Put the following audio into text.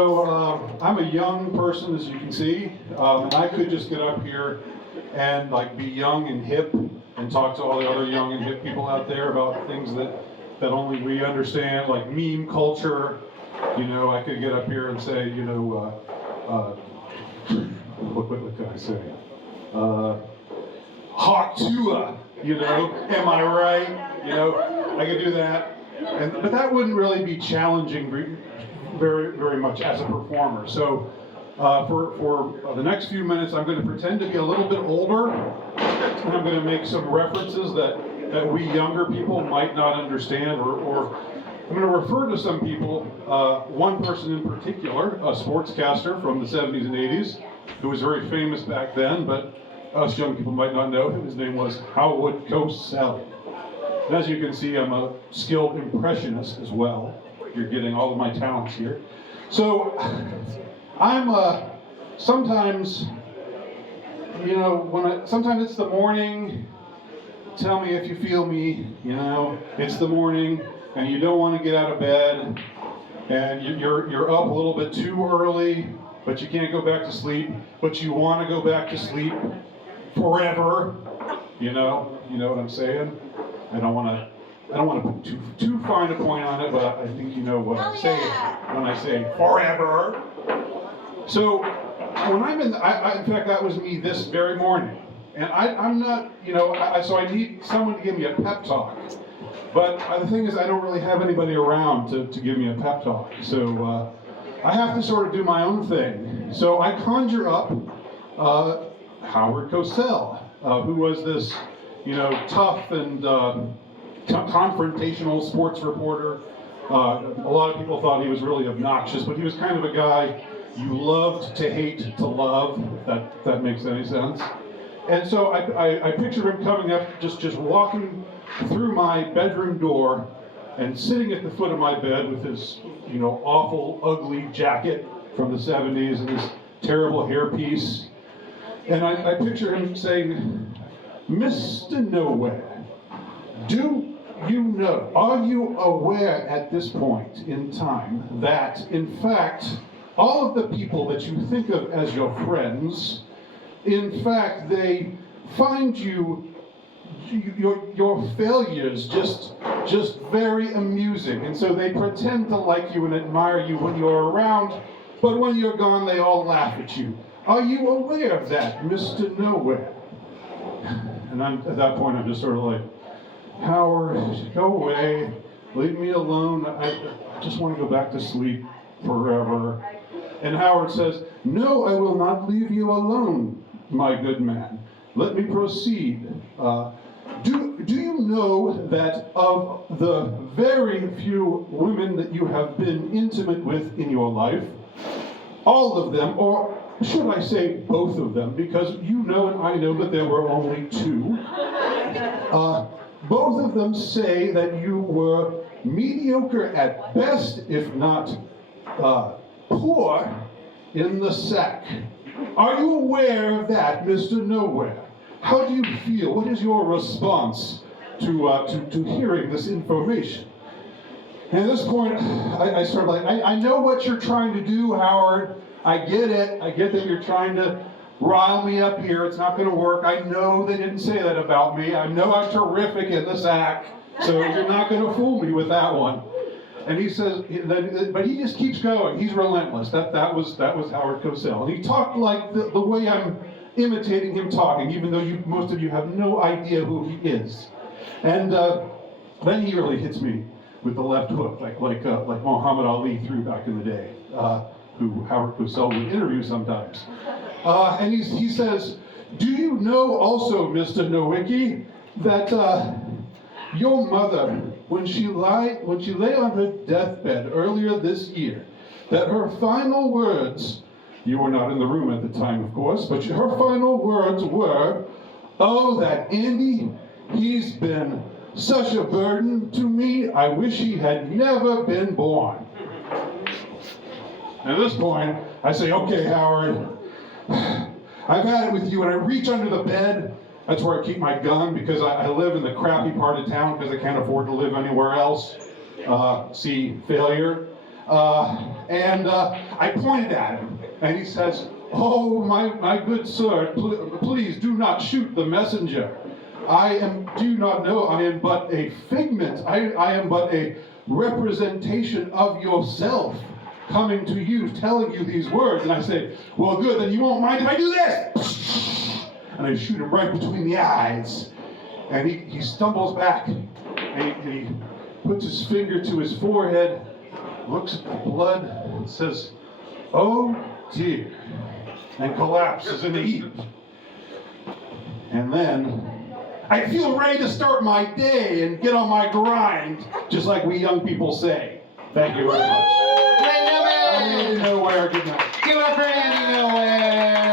So I'm a young person, as you can see, and I could just get up here and like be young and hip and talk to all the other young and hip people out there about things that only we understand, like meme culture. You know, I could get up here and say, you know, what can I say? Hawk Tua, you know, am I right? You know, I could do that, but that wouldn't really be challenging very much as a performer. So for the next few minutes, I'm going to pretend to be a little bit older, and I'm going to make some references that we younger people might not understand, or I'm going to refer to some people, one person in particular, a sportscaster from the 70s and 80s, who was very famous back then, but us young people might not know him. His name was Cosell. And as you can see, I'm a skilled impressionist as well. You're getting all of my talents here. So I'm sometimes, you know, sometimes it's the morning. Tell me if you feel me. You know, it's the morning, and you don't want to get out of bed, and you're up a little bit too early, but you can't go back to sleep. But you want to go back to sleep forever. You know what I'm saying? I don't want to put too fine a point on it, but I think you know what I'm saying when I say forever. So when I'm in fact, that was me this very morning. And I'm not, you know, so I need someone to give me a pep talk. But the thing is, I don't really have anybody around to give me a pep talk. So I have to sort of do my own thing. So I conjure up Howard Cosell, who was this, you know, tough and confrontational sports reporter. A lot of people thought he was really obnoxious, but he was kind of a guy you loved to hate to love, if that makes any sense. And so I pictured him coming up, just walking through my bedroom door and sitting at the foot of my bed with his, you know, awful, ugly jacket from the 70s and his terrible hairpiece. And I picture him saying, "Mr. Nowhere, do you know, are you aware at this point in time that, in fact, all of the people that you think of as your friends, in fact, they find your failures just very amusing, and so they pretend to like you and admire you when you're around, but when you're gone, they all laugh at you. Are you aware of that, Mr. Nowhere?" And at that point, I'm just sort of like, "Howard, go away, leave me alone. I just want to go back to sleep forever." And Howard says, "No, I will not leave you alone, my good man. Let me proceed. Do you know that of the very few women that you have been intimate with in your life, all of them, or should I say both of them, because you know and I know that there were only two, both of them say that you were mediocre at best, if not poor in the sack. Are you aware of that, Mr. Nowhere? How do you feel? What is your response to hearing this information?" And at this point, I sort of like, I know what you're trying to do, Howard. I get it. I get that you're trying to rile me up here. It's not going to work. I know they didn't say that about me. I know I'm terrific in the sack, so you're not going to fool me with that one. And he says, but he just keeps going. He's relentless. That was Howard Cosell. And he talked like the way I'm imitating him talking, even though most of you have no idea who he is. And then he really hits me with the left hook, like Muhammad Ali threw back in the day, who Howard Cosell would interview sometimes. And he says, "Do you know also, Mr. Nowicki, that your mother, when she lay on her deathbed earlier this year, that her final words," you were not in the room at the time, of course, but her final words were, "Oh, that Andy, he's been such a burden to me, I wish he had never been born." At this point, I say, "Okay, Howard, I've had it with you," and I reach under the bed. That's where I keep my gun, because I live in the crappy part of town because I can't afford to live anywhere else. See, failure. I pointed at him, and he says, "Oh, my good sir, please do not shoot the messenger. Do not know, I am but a figment. I am but a representation of yourself coming to you, telling you these words." And I say, "Well, good, then you won't mind if I do this." And I shoot him right between the eyes. And he stumbles back, and he puts his finger to his forehead, looks at the blood, and says, "Oh dear," and collapses in a heap. And then I feel ready to start my day and get on my grind, just like we young people say. Thank you very much. Andy Nowhere! Andy Nowhere, good night. Give it up for Andy Nowhere!